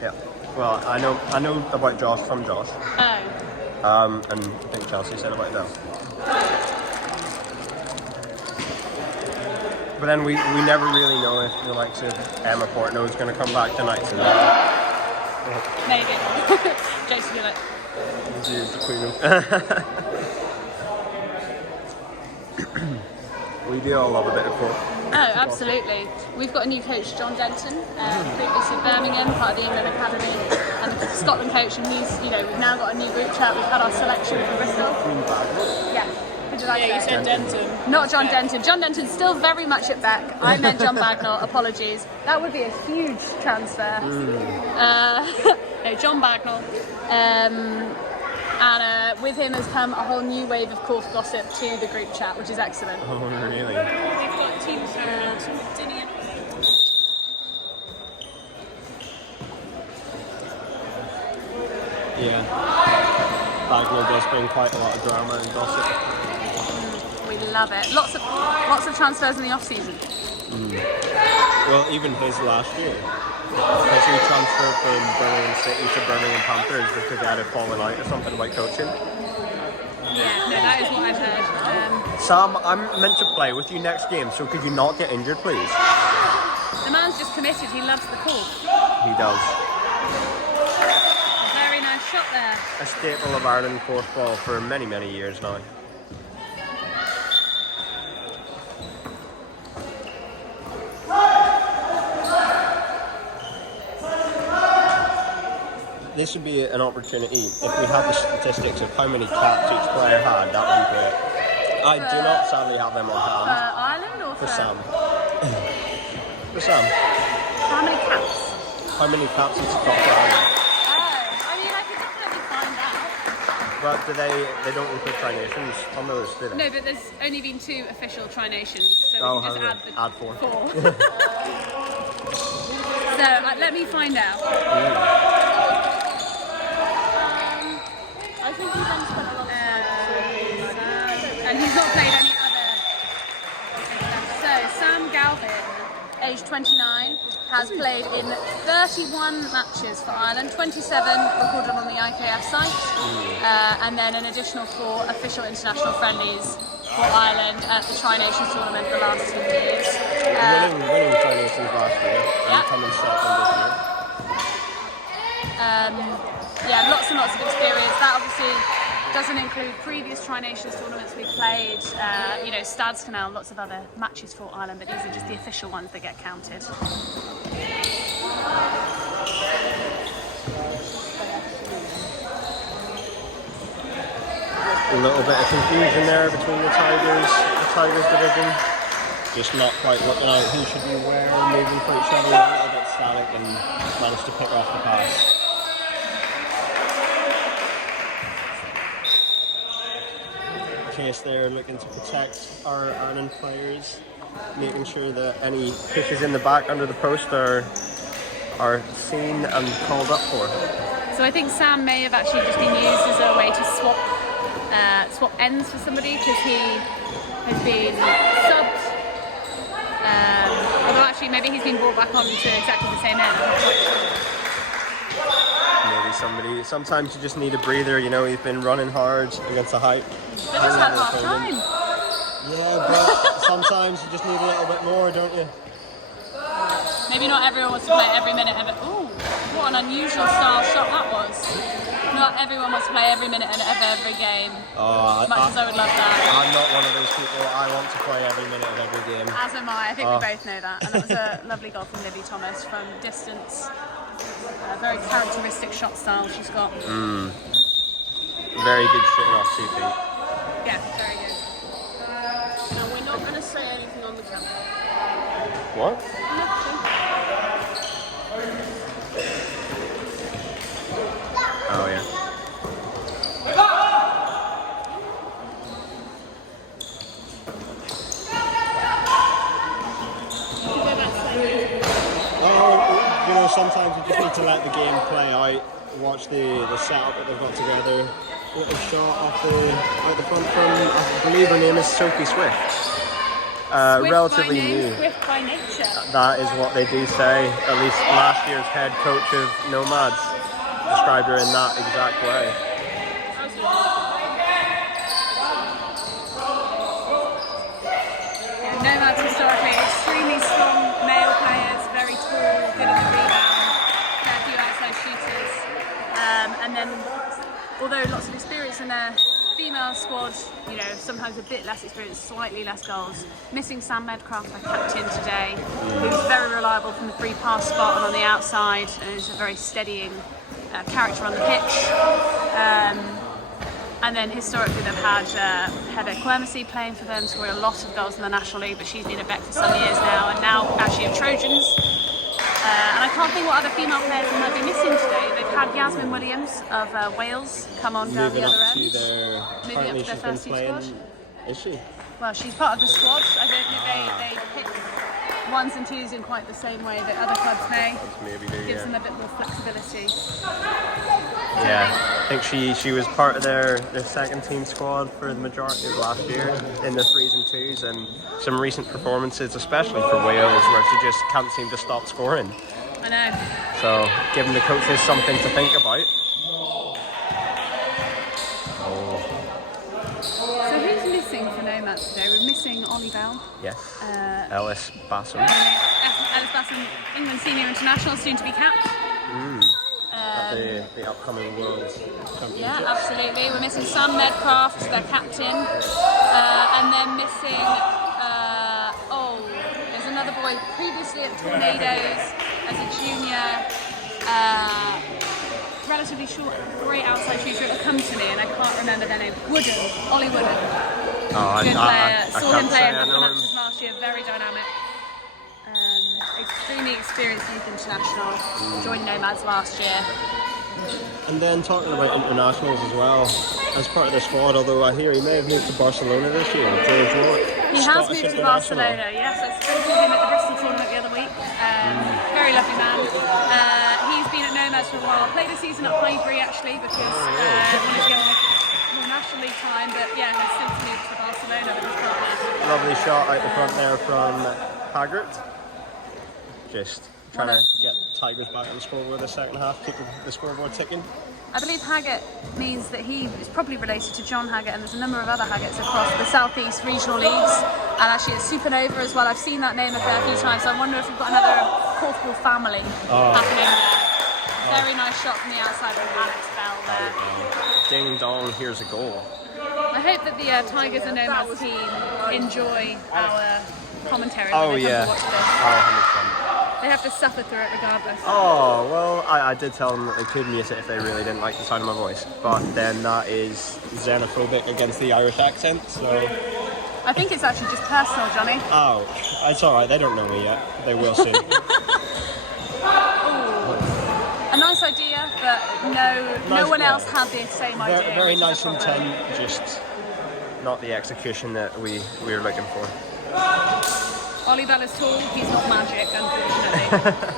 Yeah. Well, I know about Josh from Josh. Oh. And I think Chelsea said about them. But then we never really know if the likes of Emma Portnoy is going to come back tonight. So Maybe. Jason Gillett. she is the queen of. We do all love a bit of pork. Oh, absolutely. We've got a new coach, John Denton, previously Birmingham, part of the England Academy, and the Scotland coach. And he's, we've now got a new group chat. We've had our selection from Bristol. Yeah. Who did I say? Yeah, you said Denton. Not John Denton. John Denton's still very much at back. I meant John Bagnall. Apologies. That would be a huge transfer. No, John Bagnall. And with him has come a whole new wave of Corf gossip to the group chat, which is excellent. Oh, really? They've got teams from Dinny. Yeah. Bagnall does bring quite a lot of drama and gossip. We love it. Lots of transfers in the off season. Well, even his last year. Because he transferred from Birmingham City to Birmingham Panthers because they had fallen out or something about coaching. Yeah, no, that is what I've heard. Sam, I'm meant to play with you next game, so could you not get injured, please? The man's just committed. He loves the call. He does. A very nice shot there. A staple of Ireland football for many, many years now. This would be an opportunity, if we had the statistics of how many caps each player had, that would be great. I do not sadly have them on For hand. Ireland or For Sam. For Sam. How many caps? How many caps has he got for Ireland? I mean, I could definitely find out. But do they don't include Tri-Nations on the list, do they? No, but there's only been 2 official Tri-Nations, so Oh, we can just add 4. 4. So let me find out. I think he's done spent a lot of And he's not played any other. So Sam Galvin, age 29, has played in 31 matches for Ireland, 27 recorded on the IKF site, and then an additional 4 official international friendlies for Ireland at the Tri-Nations tournament the last 2 years. Winning Tri-Nations last year and coming second this year. Yeah, lots and lots of experience. That obviously doesn't include previous Tri-Nations tournaments we played, Stads Canal, lots of other matches for Ireland, but these are just the official ones that get counted. A little bit of confusion there between the Tigers division. Just not quite working out who should be where, moving for each other, a little bit static, and managed to pick off the pass. Chase there looking to protect our Ireland players. making sure that any pushes in the back under the post are seen and called up for. So I think Sam may have actually just been used as a way to swap ends for somebody, because he has been subbed. Although actually maybe he's been brought back on to exactly the same end. Maybe sometimes you just need a breather, you know, he's been running hard against the hype. But just had half time. Yeah, but sometimes you just need a little bit more, don't you? Maybe not everyone wants to play every minute of it. Ooh, what an unusual style shot that was. Not everyone wants to play every minute of every game. As much as I would love that. I'm not one of those people. I want to play every minute of every game. As am I. I think we both know that. And that was a lovely goal from Libby Thomas from distance. A very characteristic shot style she's got. Very good shooting off 2 feet. Yeah, very good. And we're not going to say anything on the camera. What? Oh yeah. You know, sometimes you just need to let the game play out, watch the setup that they've got together. Little shot out the front from, I believe her name is Sophie Swift. Relatively new. Swift by nature. That is what they do say. At least last year's head coach of Nomads described her in that exact way. Nomads historically extremely strong male players, very tall, good at the rebound, a few outside shooters, and then although lots of experience in their female squad, you know, sometimes a bit less experience, slightly less goals. Missing Sam Medcraft, our captain today, who's very reliable from the free pass spot and on the outside, and is a very steadying character on the pitch. And then historically they've had Heather Quermacy playing for them, scoring a lot of goals in the National League, but she's been at Beck for some years now, and now actually of Trojans. And I can't think what other female players they might be missing today. They've had Yasmin Williams of Wales come on down the other end. Moving up to their first team squad. Is she? Well, she's part of the squad. I don't think they pick ones and twos in quite the same way that other clubs may. Maybe do, Gives them a bit more flexibility. Yeah, I think she was part of their second team squad for the majority of last year in the 3s and 2s, and some recent performances, especially for Wales, where she just can't seem to stop scoring. I know. So, giving the coaches something to think about. So who's missing for Nomads today? We're missing Ollie Bell. Yes. Ellis Bassam. Ellis Bassam, England senior international, soon to be capped. The upcoming World Championship. Yeah, absolutely. We're missing Sam Medcraft, their captain, and then missing. There's another boy previously at Tornadoes as a junior. Relatively short, great outside shooter. It'll come to me, and I can't remember their name. Ollie Wooden. Good player. Saw him play a couple of matches last year. Very dynamic. Extremely experienced youth international. Joined Nomads last year. And then talking about internationals as well, as part of the squad, although I hear he may have moved to Barcelona this year. George Warwick. He has moved to Barcelona, yes. I spoke to him at the Bristol tournament the other week. Very lovely man. He's been at Nomads for a while. Played a season at Highbury actually because wanted to get more National League time, but yeah, has since moved to Barcelona with his partner. Lovely shot out the front there from Haggart. Just trying to get Tigers back on the scoreboard the second half, keeping the scoreboard ticking. I believe Haggart means that he is probably related to John Haggart, and there's a number of other Haggarts across the South East regional leagues, and actually at Supernova as well. I've seen that name a fair few times, so I wonder if we've got another Corporal family happening there. Very nice shot from the outside from Alex Bell there. Ding dong, here's a goal. I hope that the Tigers and Nomads team enjoy our commentary Oh when they yeah, come to watch this. 100%. They have to suffer through it regardless. Oh, well, I did tell them that they could mute it if they really didn't like the sound of my voice, but then that is xenophobic against the Irish accent, so... I think it's actually just personal, Johnny. Oh, it's alright, they don't know me yet. They will soon. A nice idea, but no one else had the same idea. Very nice intent, just not the execution that we were looking for. Ollie Bella's tall, he's not magic, unfortunately.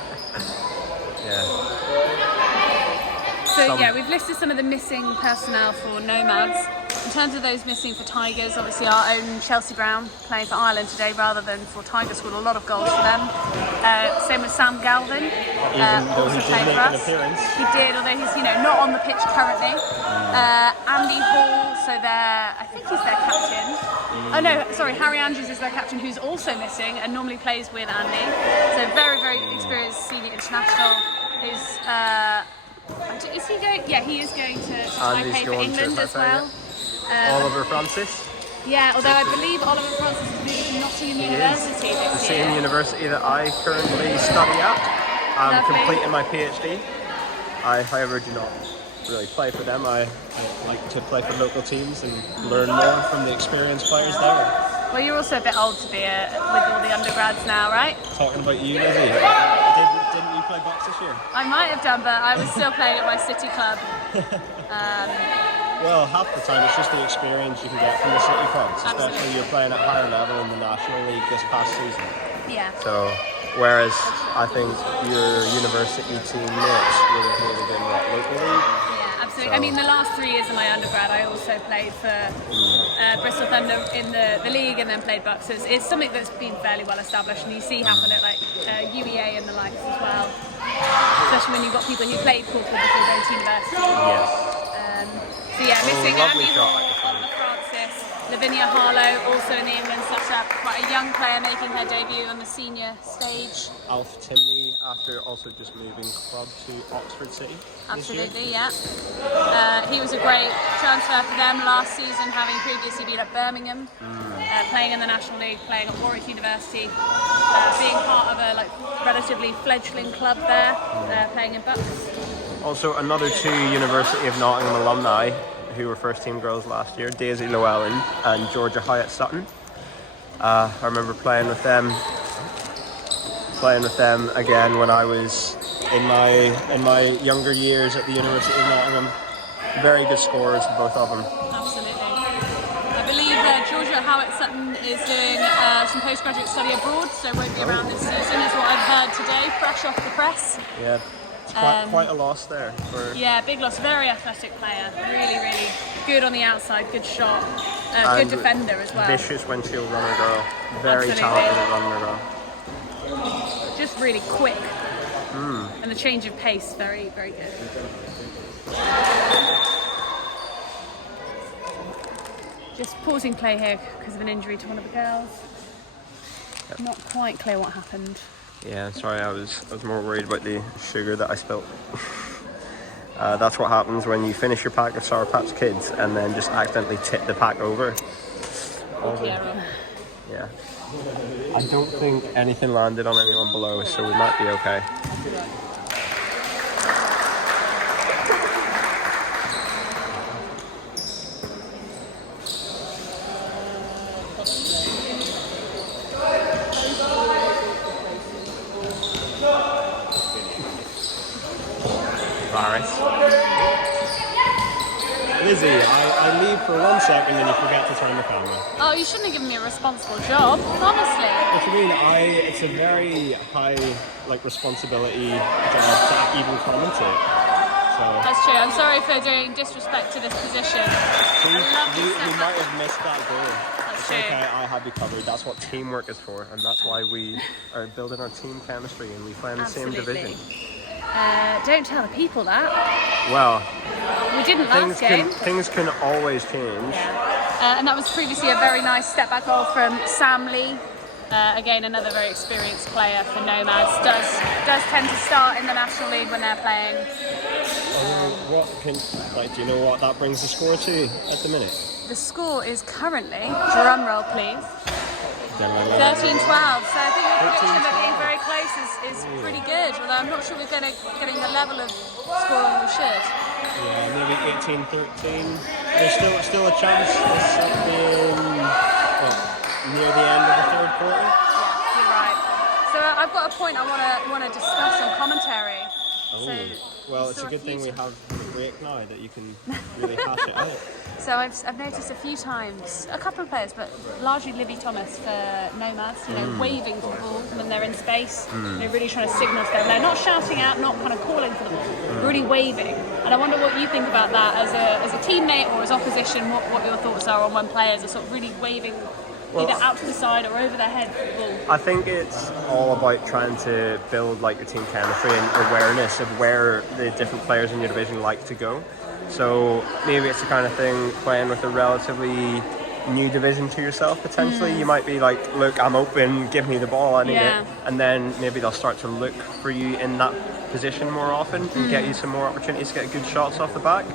Yeah. So yeah, we've listed some of the missing personnel for Nomads. In terms of those missing for Tigers, obviously our own Chelsea Brown playing for Ireland today rather than for Tigers, scored a lot of goals for them. Same with Sam Galvin, also played for us. He did, although he's not on the pitch currently. Andy Hall, so I think he's their captain. Oh no, sorry, Harry Andrews is their captain, who's also missing and normally plays with Andy. So very, very experienced senior international. Is he going? Yeah, he is going to Taipei for England as well. Oliver Francis. Yeah, although I believe Oliver Francis is moving to Nottingham University this year. The same university that I currently study at. I'm completing my PhD. I, however, do not really play for them. I like to play for local teams and learn more from the experienced players there. Well, you're also a bit old to be with all the undergrads now, right? Talking about you, Lizzie. Didn't you play box this year? I might have done, but I was still playing at my city club. Well, half the time it's just the experience you can get from the city clubs, especially you're playing at higher level in the National League this past season. Yeah. So, whereas I think your university team mates would have maybe been local league. Yeah, absolutely. So, I mean, the last 3 years of my undergrad, I also played for Bristol Thunder in the league and then played Bucks. So it's something that's been fairly well established, and you see happen at like UEA and the likes as well. Especially when you've got people who played Portland before going to university. Yes. So yeah, missing lovely Andy shot, Hall, Oliver Francis, Lavinia Harlow, also in the England setup, quite a young player making her debut on the senior stage. Alf Timley, after also just moving club to Oxford City. Absolutely, yeah. He was a great transfer for them last season, having previously been at Birmingham, playing in the National League, playing at Warwick University, being part of a relatively fledgling club there, playing in Bucks. Also, another 2 University of Nottingham alumni who were first team girls last year, Daisy Llewellyn and Georgia Hyatt Sutton. I remember playing with them again when I was in my younger years at the University of Nottingham. Very good scorers, both of them. Absolutely. I believe Georgia Hyatt Sutton is doing some postgraduate study abroad, so won't be around this season, is what I've heard today, fresh off the press. Yeah. Quite a loss there. Yeah, big loss. Very athletic player. Really, really good on the outside. Good shot. Good defender as well. Vicious windshield runner girl. Very talented runner girl. Just really quick. And the change of pace, very, very good. Just pausing play here because of an injury to one of the girls. Yep. Not quite clear what happened. Yeah, sorry, I was more worried about the sugar that I spilt. That's what happens when you finish your pack of Sour Patch Kids and then just accidentally tip the pack over. Yeah. I don't think anything landed on anyone below, so we might be okay. Lizzie, I leave for 1 second and you forget to turn the camera. Oh, you shouldn't have given me a responsible job, honestly. What do you mean? It's a very high responsibility job to even commentate. So that's true. I'm sorry for doing disrespect to this position. We might have missed that goal. That's true. Okay, I have you covered. That's what teamwork is for, and that's why we are building our team chemistry and we play in the same division. Don't tell the people that. Well, we didn't last game. Things can always change. Yeah. And that was previously a very nice step back goal from Sam Lee. Again, another very experienced player for Nomads. Does tend to start in the National League when they're playing. Do you know what that brings the score to at the minute? The score is currently, drum roll please, 13-12. So I think the prediction of it being very close is pretty good. Although I'm not sure we're getting the level of scoring we should. Yeah, maybe 18-13. There's still a chance this being near the end of the third quarter. Yeah, you're right. So I've got a point I want to discuss on commentary. Well, it's a good thing we have break now that you can really hash it out? So I've noticed a few times, a couple of players, but largely Libby Thomas for Nomads, waving for the ball when they're in space. They're really trying to signal to them. They're not shouting out, not kind of calling for the ball, really waving. And I wonder what you think about that as a teammate or as opposition, what your thoughts are on when players are sort of really waving either out to the side or over their head for the ball. I think it's all about trying to build like the team chemistry and awareness of where the different players in your division like to go. So maybe it's the kind of thing playing with a relatively new division to yourself potentially. You might be like, look, I'm open, give me the ball, I need it. And then maybe they'll start to look for you in that position more often and get you some more opportunities to get good shots off the back.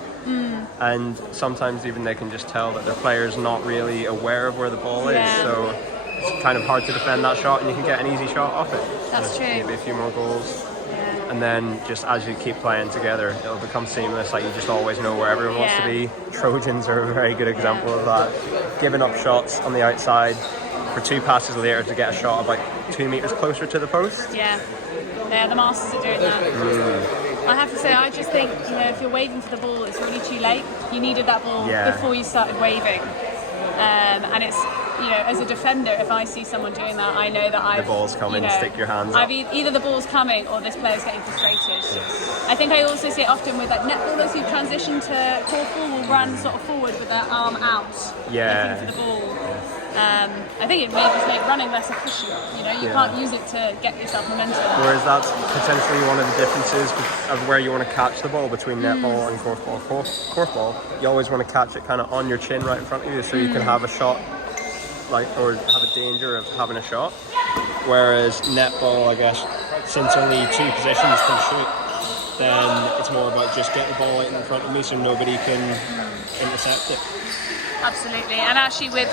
And sometimes even they can just tell that their player's not really aware of where the ball is, so it's kind of hard to defend that shot and you can get an easy shot off it. That's true. Maybe a few more goals. And then just as you keep playing together, it'll become seamless, like you just always know where everyone wants to be. Trojans are a very good example of that. Giving up shots on the outside for 2 passes later to get a shot about 2 meters closer to the post. Yeah, the Masters are doing that. I have to say, I just think, if you're waving for the ball, it's really too late. You needed that ball before you started waving. And it's, as a defender, if I see someone doing that, I know that the ball's coming, stick your hands up. Either the ball's coming or this player's getting frustrated. I think I also see it often with like netballers who transition to korfball will run sort of forward with their arm out, looking for the ball. I think it just makes running less efficient. You can't use it to get yourself momentum. Whereas that's potentially one of the differences of where you want to catch the ball between netball and korfball. Korfball, you always want to catch it kind of on your chin right in front of you, so you can have a shot, or have a danger of having a shot. Whereas netball, I guess, since only 2 positions can shoot, then it's more about just get the ball out in front of me so nobody can intercept it. Absolutely, and actually with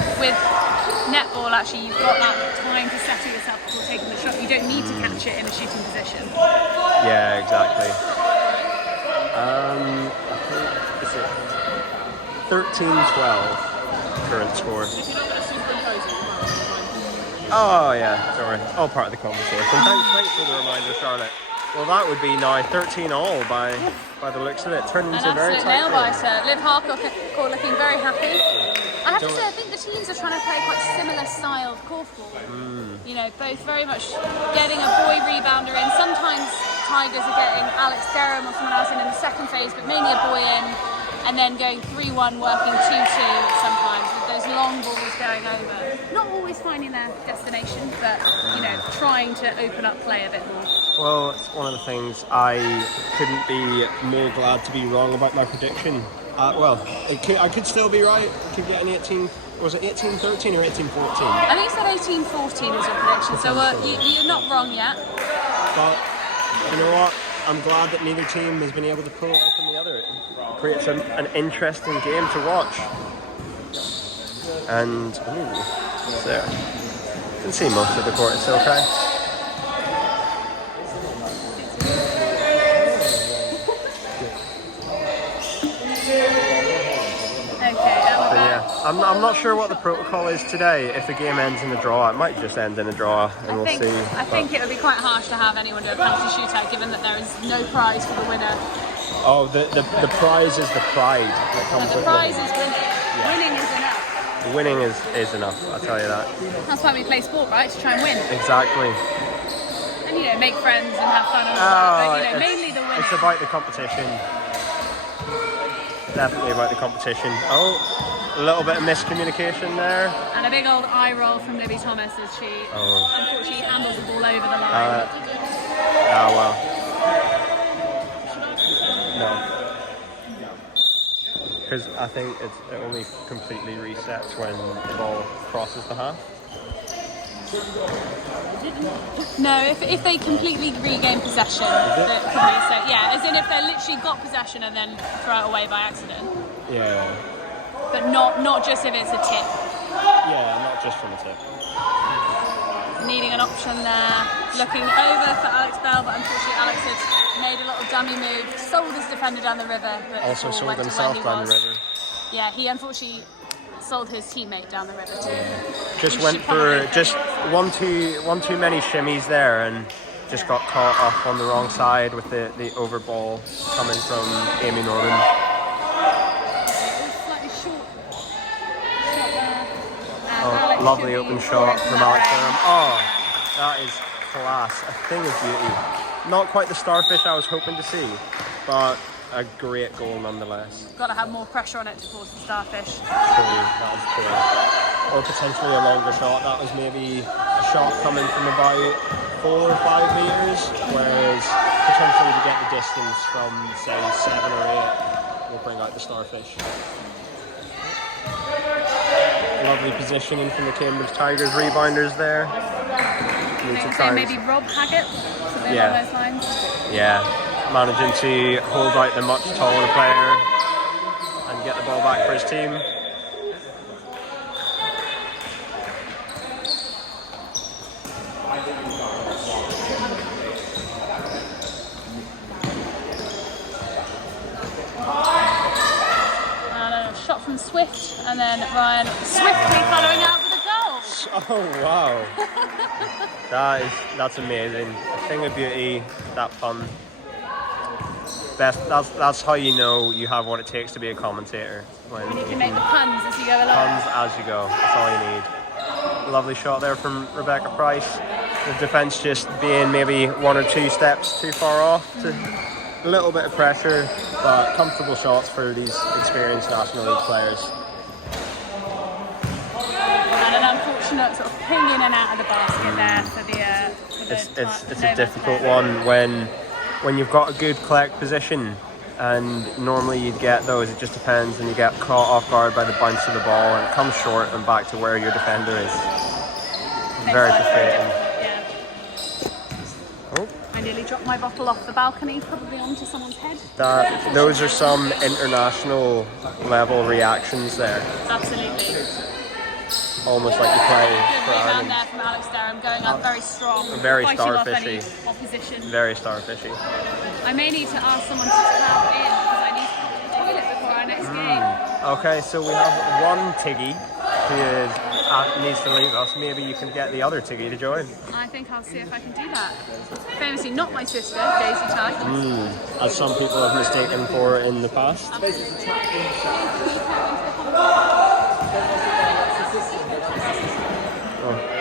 netball, you've got that time to settle yourself before taking the shot. You don't need to catch it in a shooting position. Yeah, exactly. I think is it 13-12 current score. Oh yeah, sorry, all part of the conversation. Thanks for the reminder, Charlotte. Well, that would be now 13-all by the looks of it. Turned into a very tight nail biter. Liv Harcourt looking very happy. I have to say, I think the teams are trying to play quite similar style of korfball. Both very much getting a boy rebounder in. Sometimes Tigers are getting Alex Derham or someone else in the second phase, but mainly a boy in, and then going 3-1, working 2-2 sometimes with those long balls going over. Not always finding their destination, but trying to open up play a bit more. Well, it's one of the things I couldn't be more glad to be wrong about my prediction. I could still be right. I could get an 18. Was it 18-13 or 18-14? I think you said 18-14 was your prediction, so you're not wrong yet. But you know what? I'm glad that neither team has been able to pull away from the other. It creates an interesting game to watch. And it's there. You can see most of the court. It's okay. I'm not sure what the protocol is today. If the game ends in a draw, it might just end in a draw, and we'll see. I think it would be quite harsh to have anyone do a penalty shootout, given that there is no prize for the winner. Oh, the prize is the pride that comes with winning. The prize is winning. Yeah. Winning is enough. Winning is enough, I'll tell you that. That's why we play sport, right? To try and win. Exactly. And make friends and have fun and all that, but mainly the winning. It's about the competition. Definitely about the competition. Oh. A little bit of miscommunication there. And a big old eye roll from Libby Thomas as she unfortunately handles the ball over the line. Well. No. Because I think it only completely resets when the ball crosses the half. No, if they completely regain possession, it can reset. Yeah, as in if they literally got possession and then throw it away by accident. Yeah. But not just if it's a tip. Yeah, not just from a tip. Needing an option there. Looking over for Alex Bell, but unfortunately Alex had made a little dummy move. Sold his defender down the river. But also sold himself down the river. Yeah, he unfortunately sold his teammate down the river too. Just went for just one too many shimmies there, and just got caught up on the wrong side with the over ball coming from Amy Norman. Slightly short shot there. Oh, lovely open shot from Alex Durham. Oh, that is class. A thing of beauty. Not quite the starfish I was hoping to see, but a great goal nonetheless. Got to have more pressure on it to force the starfish. Cool, that was cool. Or potentially a longer shot. That was maybe a shot coming from about 4 or 5 meters, whereas potentially to get the distance from say 7 or 8 will bring out the starfish. Lovely positioning from the Cambridge Tigers rebounders there. Need to try maybe Rob Haggett, something along those lines. Yeah, managing to hold out the much taller player and get the ball back for his team. Shot from Swift, and then Ryan swiftly following up with a goal. Oh wow, that's amazing. A thing of beauty, that pun. That's how you know you have what it takes to be a commentator. When you can make the puns as you go along. Puns as you go. That's all you need. Lovely shot there from Rebecca Price. The defence just being maybe 1 or 2 steps too far off. A little bit of pressure, but comfortable shots for these experienced National League players. And an unfortunate sort of ping in and out of the basket there for the. It's a difficult one when you've got a good collect position, and normally you'd get those. It just depends, and you get caught off guard by the bounce of the ball, and it comes short and back to where your defender is. Very frustrating. I nearly dropped my bottle off the balcony, probably onto someone's head. Those are some international level reactions there. Absolutely. Almost like you play for Good Ireland. rebound there from Alex Durham, going up very strong. Very fighting off starfishy. any opposition. Very starfishy. I may need to ask someone to tap in because I need to go to the toilet before our next game. Okay, so we have one Tiggy who needs to leave us. Maybe you can get the other Tiggy to join. I think I'll see if I can do that. Famously not my sister, Daisy Tag. As some people have mistaken for in the past.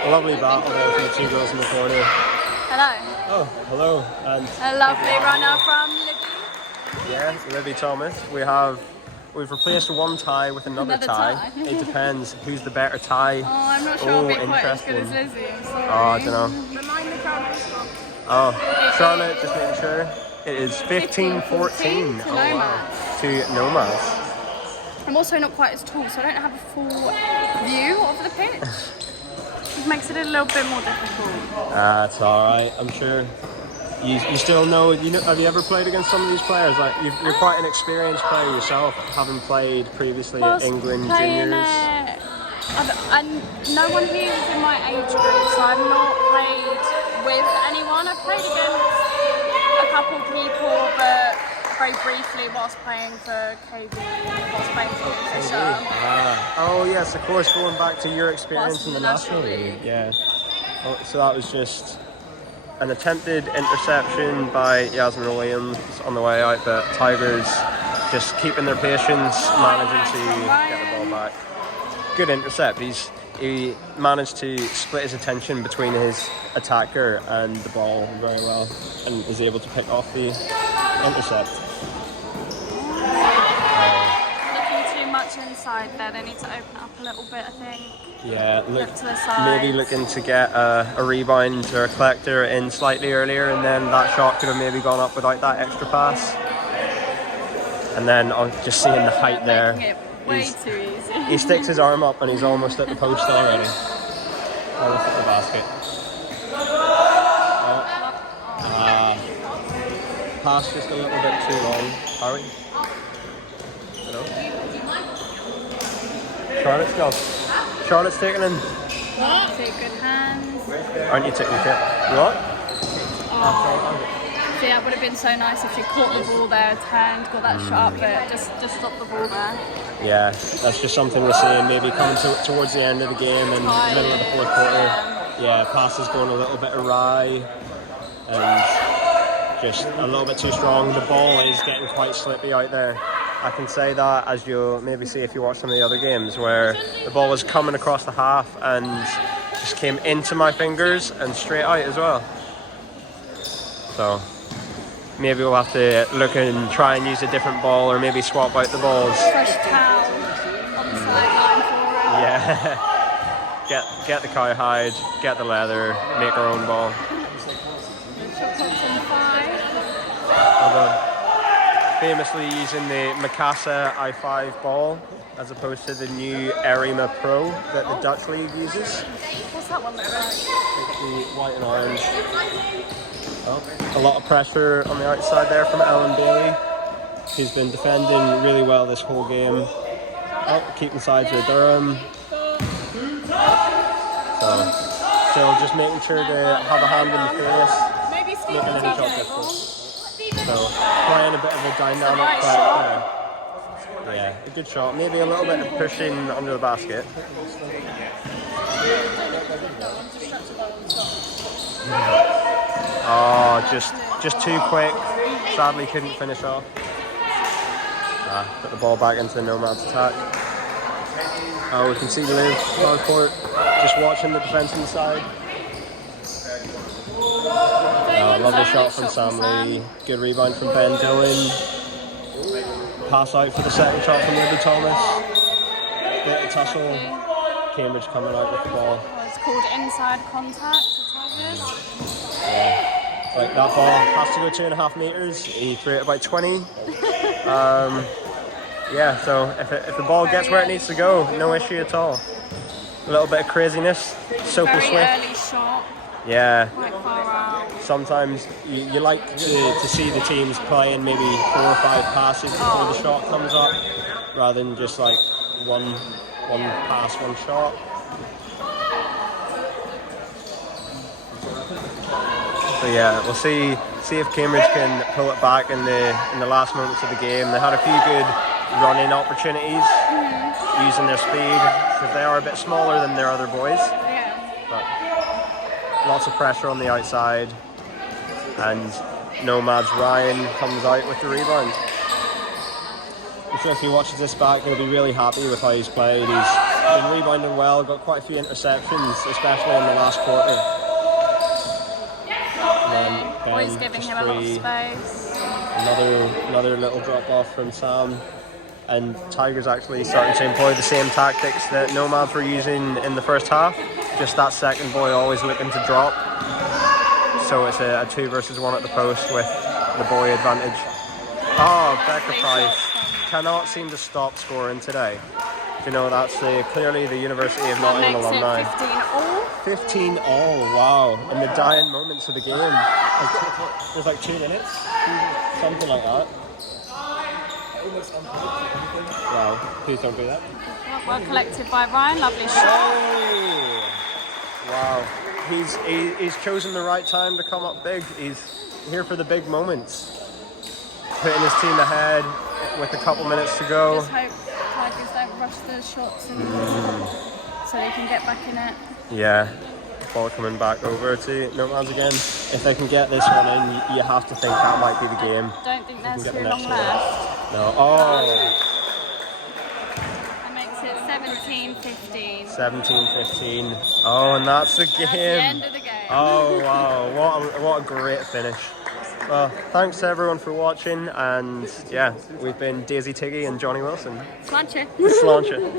A lovely battle there from the 2 girls in the corner. Hello. Oh, hello. And A lovely runner from Libby. yeah, Libby Thomas. We've replaced one tie with another tie. It depends who's the better tie. Oh, I'm not sure I'll be quite as good as interesting. Lizzie. I'm sorry. Oh, I don't know. Remind the crowd score. Oh, Charlotte, just making sure. It is 15-14 to Nomads. to Nomads. I'm also not quite as tall, so I don't have a full view of the pitch. It makes it a little bit more difficult. That's alright, I'm sure. You still know, have you ever played against some of these players? Like you're quite an experienced player yourself, having played previously at England juniors. And no one here is in my age group, so I've not played with anyone. I've played against a couple people, but very briefly whilst playing for KB, whilst playing for Fisher. Oh yes, of course, going back to your experience in the National League. Yeah. Oh, so that was just an attempted interception by Yasmin Williams on the way out, but Tigers just keeping their patience, managing to get the ball back. Good intercept. He managed to split his attention between his attacker and the ball very well, and was able to pick off the intercept. Looking too much inside there. They need to open up a little bit, I think. Yeah, Look to the side. maybe looking to get a rebound or a collector in slightly earlier, and then that shot could have maybe gone up without that extra pass. And then I'm just seeing the height there. Making it way too easy. He sticks his arm up and he's almost at the post already. Almost at the basket. Pass just a little bit too long. Are we? Hello? Charlotte's go. Charlotte's taking in. Take good hands. Aren't you taking it? What? See, that would have been so nice if she caught the ball there, turned, got that shot up, but just stopped the ball there. Yeah, that's just something we're seeing maybe coming towards the end of the game and the middle of the fourth quarter. Yeah, passes going a little bit awry. and just a little bit too strong. The ball is getting quite slippy out there. I can say that, as you'll maybe see if you watch some of the other games, where the ball was coming across the half and just came into my fingers and straight out as well. So maybe we'll have to look and try and use a different ball, or maybe swap out the balls. Fresh towel on the sideline for it. Yeah. Get the cowhide, get the leather, make our own ball. Shot clock's on 5. Although, famously using the Mikasa i5 ball as opposed to the new Arima Pro that the Dutch league uses. What's that one look like? The white and orange. Oh, a lot of pressure on the outside there from Alan Bailey, who's been defending really well this whole game. Oh, keeping sides with Durham. So, still just making sure to have a hand in the face, Maybe Steve making can any take shot it. difficult. So, playing a bit of a dynamic play there. Yeah, a good shot. Maybe a little bit of pushing under the basket. Oh, just too quick. Sadly, couldn't finish off. Put the ball back into the Nomads attack. Oh, we can see Liv hard court, just watching the defense inside. Lovely shot from Sam Lee. Good rebound from Ben Dillon. Pass out for the second shot from Libby Thomas. Bit of tussle. Cambridge coming out with the ball. It's called inside contact. Yeah. Right, that ball has to go 2.5 meters. He threw it about 20. Yeah, so if the ball gets where it needs to go, no issue at all. A little bit of craziness. Soapy Very Swift. early shot. Yeah. Quite far out. Sometimes you like to see the teams playing maybe 4 or 5 passes before the shot comes up, rather than just like one pass, one shot. So yeah, we'll see if Cambridge can pull it back in the last moments of the game. They had a few good running opportunities using their speed, because they are a bit smaller than their other boys. Yeah. But lots of pressure on the outside, and Nomads Ryan comes out with the rebound. I'm sure if he watches this back, he'll be really happy with how he's played. He's been rebounding well, got quite a few interceptions, especially in the last quarter. And then Always giving him a lot of space. Another little drop off from Sam. And Tigers actually starting to employ the same tactics that Nomads were using in the first half. Just that second boy always looking to drop. So it's a 2 versus 1 at the post with the boy advantage. Oh, Becca Price cannot seem to stop scoring today. You know, that's clearly the University of Nottingham alumni. 15 all, wow. In the dying moments of the game. There's like 2 minutes, something like that. Wow, please don't do that. Well collected by Ryan, lovely shot. Oh, wow. He's chosen the right time to come up big. He's here for the big moments. Putting his team ahead with a couple minutes to go. Just hope Tigers don't rush the shots and so they can get back in it. Yeah. Ball coming back over to Nomads again. If they can get this one in, you have to think that might be the game. Don't think there's Get too the long next one. left. No. Oh. That makes it 17-15. 17-15. Oh, and that's the game. That's the end of the game. Oh wow, what a great finish. Well, thanks to everyone for watching, and yeah, we've been Daisy Tiggy and Johnny Wilson. Sláinte. Sláinte.